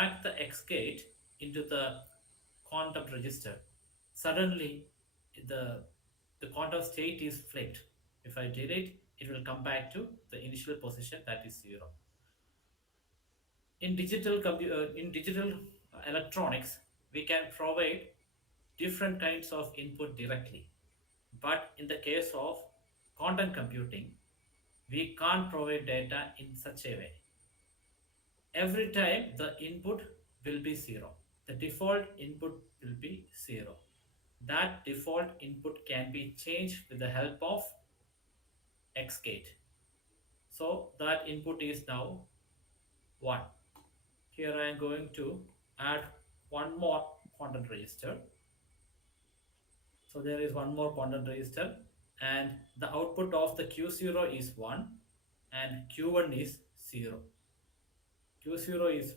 drag the X gate into the quantum register, suddenly the the quantum state is flipped. If I delete, it will come back to the initial position, that is 0. In digital electronics, we can provide different kinds of input directly, but in the case of quantum computing, we can't provide data in such a way. Every time the input will be 0, the default input will be 0. That default input can be changed with the help of X gate. So that input is now 1. Here I am going to add one more quantum register. So there is one more quantum register, and the output of the Q0 is 1 and Q1 is 0. Q0 is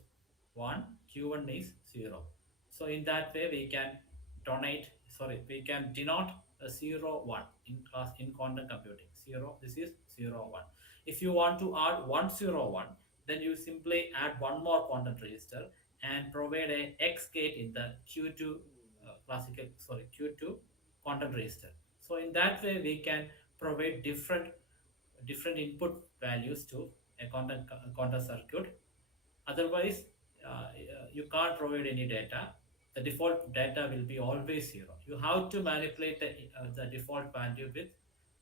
1, Q1 is 0. So in that way we can we can denote a 0 1 in quantum computing. 0, this is 0 1. If you want to add 101, then you simply add one more quantum register and provide a X gate in the Q2 Q2 quantum register. So in that way we can provide different input values to a quantum circuit. Otherwise, you can't provide any data. The default data will be always 0. You have to manipulate the default value with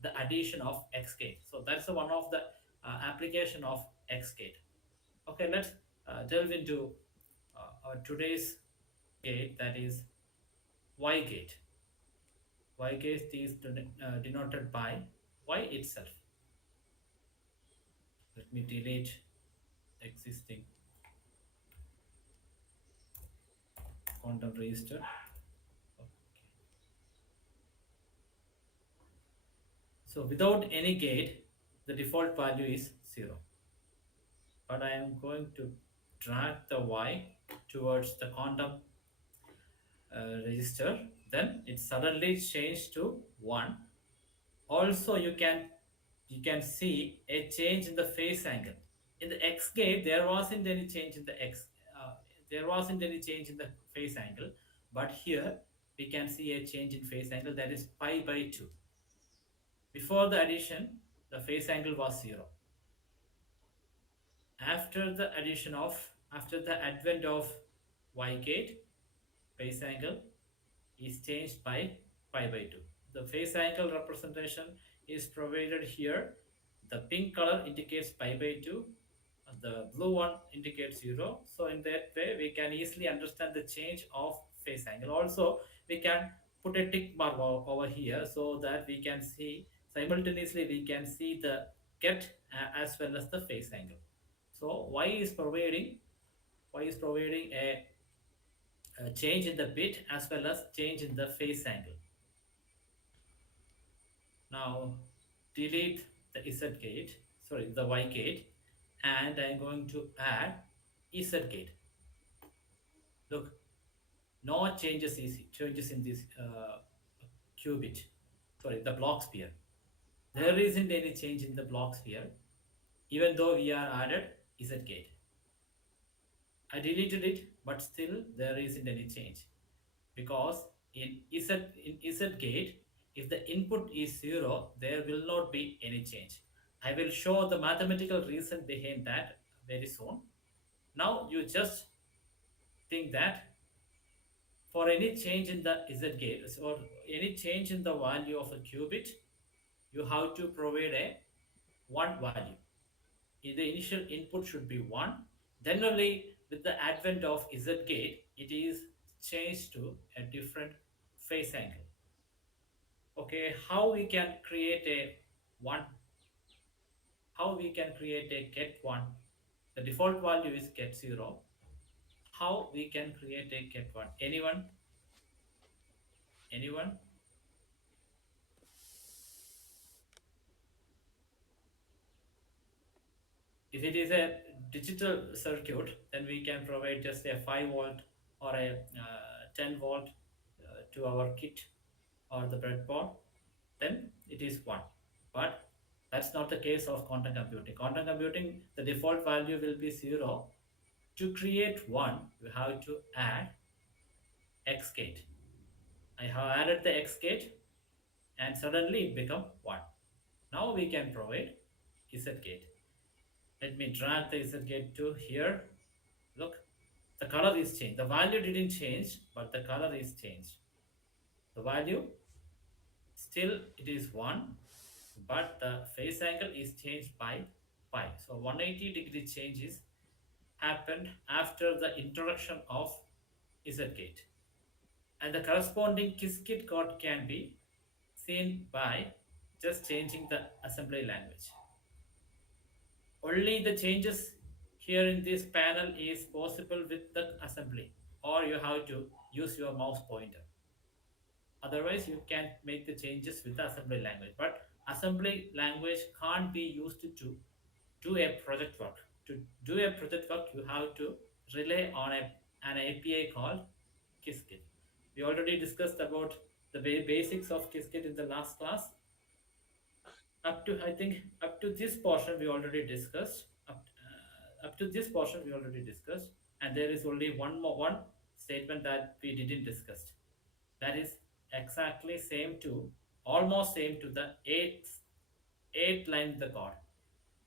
the addition of X gate. So that's one of the application of X gate. Okay, let's delve into our today's gate, that is Y gate. Y gate is denoted by Y itself. Let me delete existing quantum register. Okay. So without any gate, the default value is 0. But I am going to drag the Y towards the quantum register, then it suddenly changed to 1. Also, you can see a change in the phase angle. In the X gate, there wasn't any change in the there wasn't any change in the phase angle, but here we can see a change in phase angle, that is pi by 2. Before the addition, the phase angle was 0. After the advent of Y gate, phase angle is changed by pi by 2. The phase angle representation is provided here. The pink color indicates pi by 2, the blue one indicates 0. So in that way we can easily understand the change of phase angle. Also, we can put a tick mark over here, so that we can see simultaneously, we can see the get as well as the phase angle. So Y is providing a change in the bit as well as change in the phase angle. Now delete the the Y gate, and I'm going to add Z gate. Look, no changes in this qubit, the block sphere. There isn't any change in the block sphere, even though we are added Z gate. I deleted it, but still there isn't any change, because in Z gate, if the input is 0, there will not be any change. I will show the mathematical reason behind that very soon. Now you just think that for any change in the Z gate or any change in the value of a qubit, you have to provide a 1 value. The initial input should be 1. Then only with the advent of Z gate, it is changed to a different phase angle. Okay, how we can create a 1? How we can create a get 1? The default value is get 0. How we can create a get 1? Anyone? Anyone? If it is a digital circuit, then we can provide just a 5 volt or a 10 volt to our kit or the breadboard, then it is 1. But that's not the case of quantum computing. Quantum computing, the default value will be 0. To create 1, you have to add x gate. I have added the x gate and suddenly it become 1. Now we can provide z gate. Let me drag the z gate to here. Look, the color is changed. The value didn't change, but the color is changed. The value still it is 1, but the phase angle is changed by pi. So 180-degree changes happened after the introduction of z gate. And the corresponding Qiskit code can be seen by just changing the assembly language. Only the changes here in this panel is possible with the assembly, or you have to use your mouse pointer. Otherwise you can make the changes with the assembly language, but assembly language can't be used to do a project work. To do a project work you have to rely on an API called Qiskit. We already discussed about the basics of Qiskit in the last class. Up to, I think, up to this portion we already discussed. Up to this portion we already discussed, and there is only one statement that we didn't discuss. That is exactly same to, almost same to the eighth line of the code.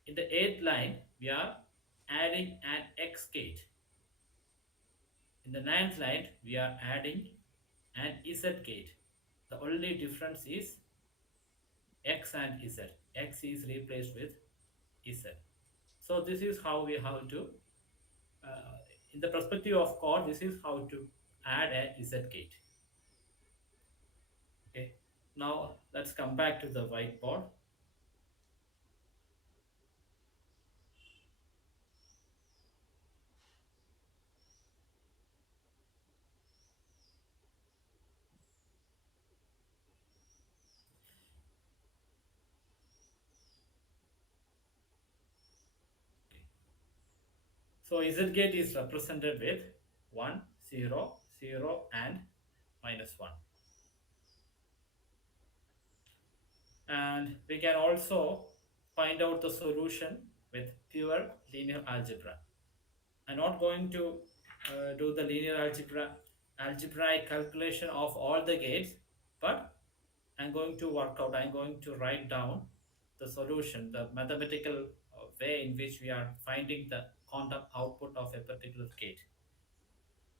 In the eighth line we are adding an x gate. In the ninth line we are adding an z gate. The only difference is x and z. X is replaced with z. So this is how we have to, uh, in the perspective of code, this is how to add a z gate. Okay. Now let's come back to the whiteboard. Okay. So z gate is represented with 1, 0, 0, and -1. And we can also find out the solution with pure linear algebra. I'm not going to do the linear algebraic calculation of all the gates, but I'm going to work out, I'm going to write down the solution, the mathematical way in which we are finding the quantum output of a particular gate.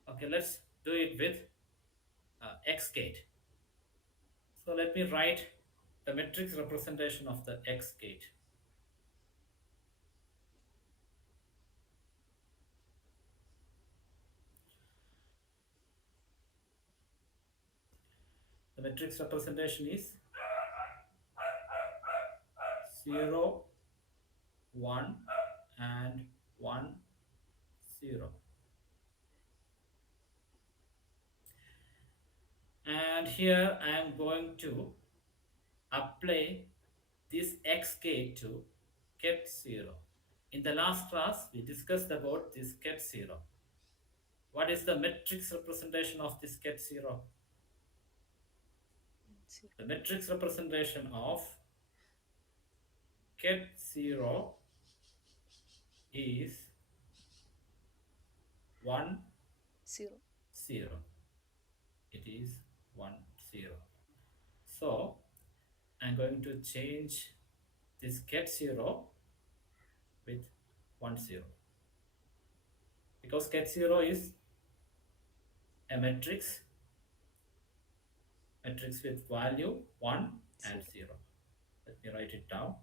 Okay, let's do it with x gate. So let me write the matrix representation of the x gate. The matrix representation is 0, 1, and 1, 0. And here I am going to apply this x gate to get 0. In the last class, we discussed about this get 0. What is the matrix representation of this get 0? Zero. The matrix representation of get 0 is 1, Zero. 0. It is 1, 0. So, I'm going to change this get 0 with 1, 0. Because get 0 is a matrix with value 1 and Zero. 0. Let me write it down.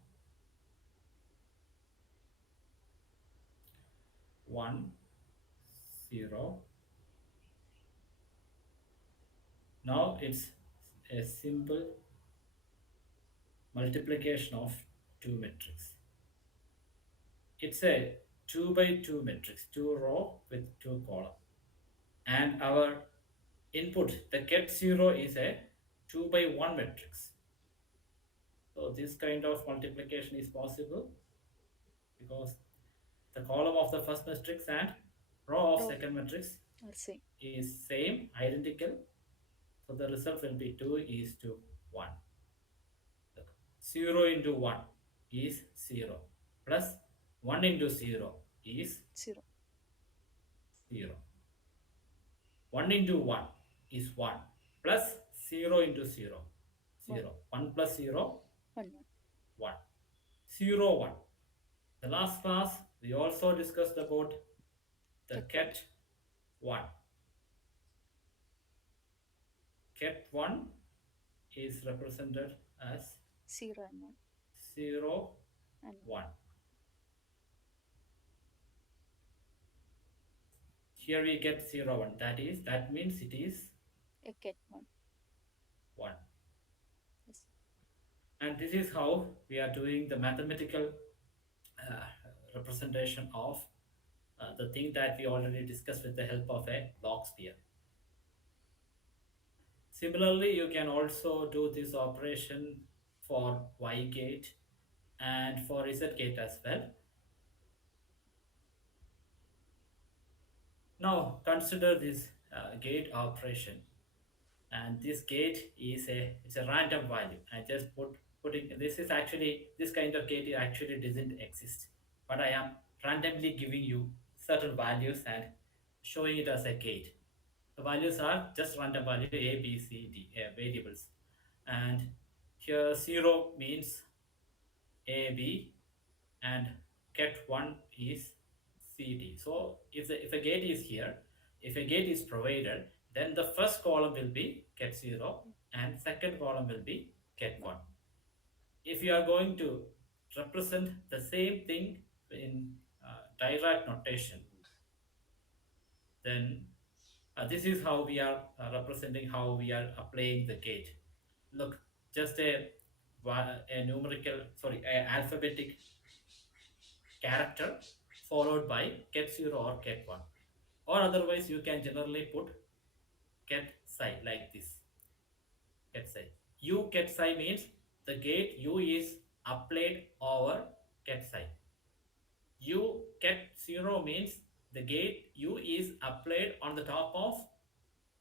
1, 0. Now it's a simple multiplication of two matrices. It's a 2 by 2 matrix, 2 row with 2 column. And our input, the get 0 is a 2 by 1 matrix. So this kind of multiplication is possible because the column of the first matrix and row of Row second matrix are same. is same, identical. So the result will be 2 is to 1. 0 into 1 is 0 plus 1 into 0 is Zero. 0. 1 into 1 is 1 plus 0 into 0, 1. 0. 1 plus 0, 1. 1. 1. 0, 1. The last class, we also discussed about the Get 1. ket 1. Ket 1 is represented as 0 and 1. 0, And 1. Here we get 0, 1. That means it is a get 1. 1. Yes. And this is how we are doing the mathematical uh, representation of the thing that we already discussed with the help of a log sphere. Similarly, you can also do this operation for Y gate and for Z gate as well. Now consider this gate operation, and this gate is a random value. I just putting this is actually this kind of gate actually doesn't exist, but I am randomly giving you certain values and showing it as a gate. The values are just random value A, B, C, D variables, and here 0 means A, B, and ket 1 is C, D. So if a gate is here, if a gate is provided, then the first column will be ket 0 and second column will be ket 1. 1. If you are going to represent the same thing in direct notation, then this is how we are representing how we are applying the gate. Look, just a numerical, sorry, a alphabetic character followed by ket 0 or ket 1. Or otherwise, you can generally put ket psi like this. Ket psi. U ket psi means the gate U is applied over ket psi. U ket 0 means the gate U is applied on the top of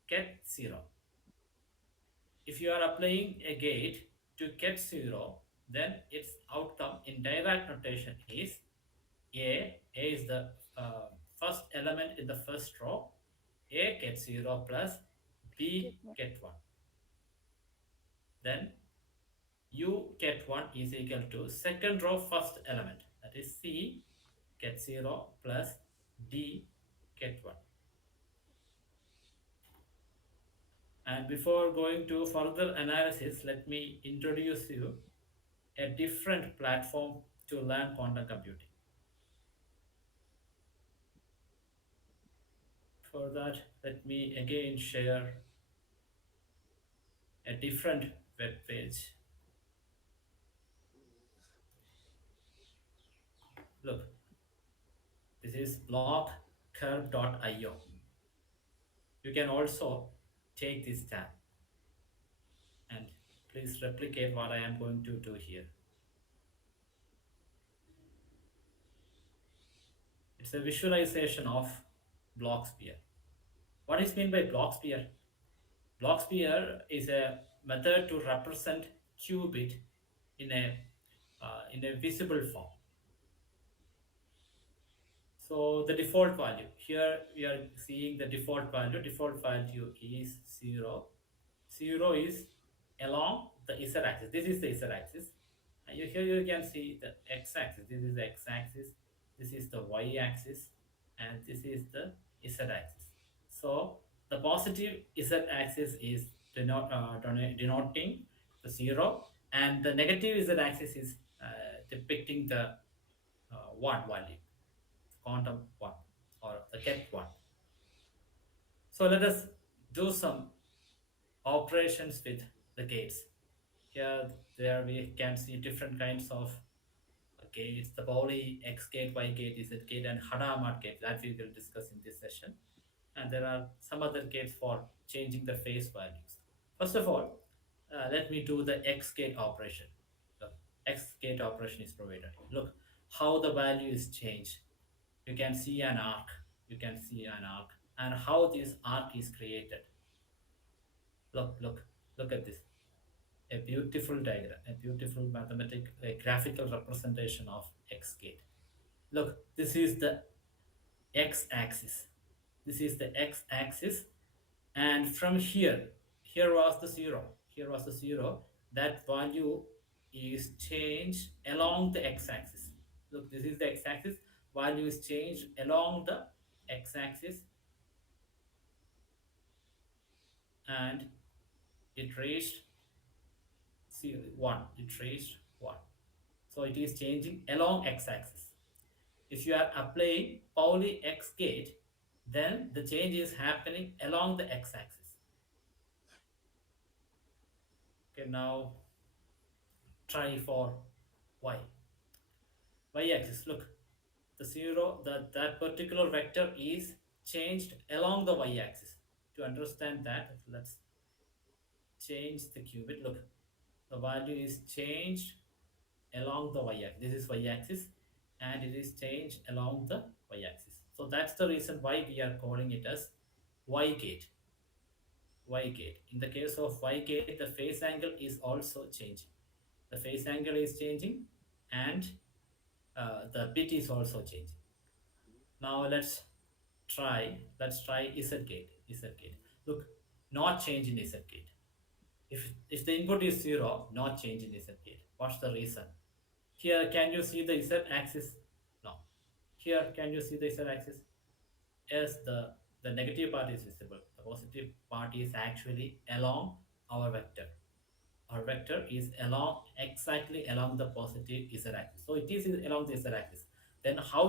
ket 0. If you are applying a gate to ket 0, then its outcome in direct notation is A is the first element in the first row. A get 0 plus Get B 1. get 1. Then U get 1 is equal to second row first element. That is C get 0 plus D get 1. And before going to further analysis, let me introduce you a different platform to learn quantum computing. For that, let me again share a different web page. Look, this is blockcurve.io. You can also take this tab and please replicate what I am going to do here. It's a visualization of block sphere. What is meant by block sphere? Block sphere is a method to represent qubit in a visible form. So the default value here we are seeing the default value. Default value is 0. 0 is along the z-axis. This is the z-axis. And here you can see the x-axis. This is the x-axis. This is the y-axis, and this is the z-axis. So the positive z-axis is denoting the 0, and the negative z-axis is depicting the 1 value, quantum 1 or the ket 1. So let us do some operations with the gates. Here, there we can see different kinds of gates, the Pauli X gate, Y gate, Z gate, and Hadamard gate that we will discuss in this session. And there are some other gates for changing the phase values. First of all, let me do the X gate operation. The X gate operation is provided. Look how the value is changed. You can see an arc. You can see an arc, and how this arc is created. Look at this. A beautiful diagram, a beautiful mathematical, a graphical representation of X gate. Look, this is the X axis. This is the x-axis, and from here, here was the zero. Here was the zero. That value is changed along the x-axis. Look, this is the x-axis. Value is changed along the x-axis, and it reached 1. It reached 1. So it is changing along x-axis. If you are applying Pauli X gate, then the change is happening along the x-axis. Okay, now try for y. Y-axis, look, the zero, that particular vector is changed along the y-axis. To understand that, let's change the qubit. Look, the value is changed along the y-axis. This is y-axis, and it is changed along the y-axis. So that's the reason why we are calling it as y gate. Y gate. In the case of y gate, the phase angle is also changing. The phase angle is changing, and the bit is also changing. Now let's try Z gate. Z gate. Look, not change in Z gate. If the input is 0, not change in Z gate. What's the reason? Here, can you see the Z axis? No. Here, can you see the Z axis? Yes, the negative part is visible. The positive part is actually along our vector. Our vector is exactly along the positive Z axis. So it is along the Z axis. Then how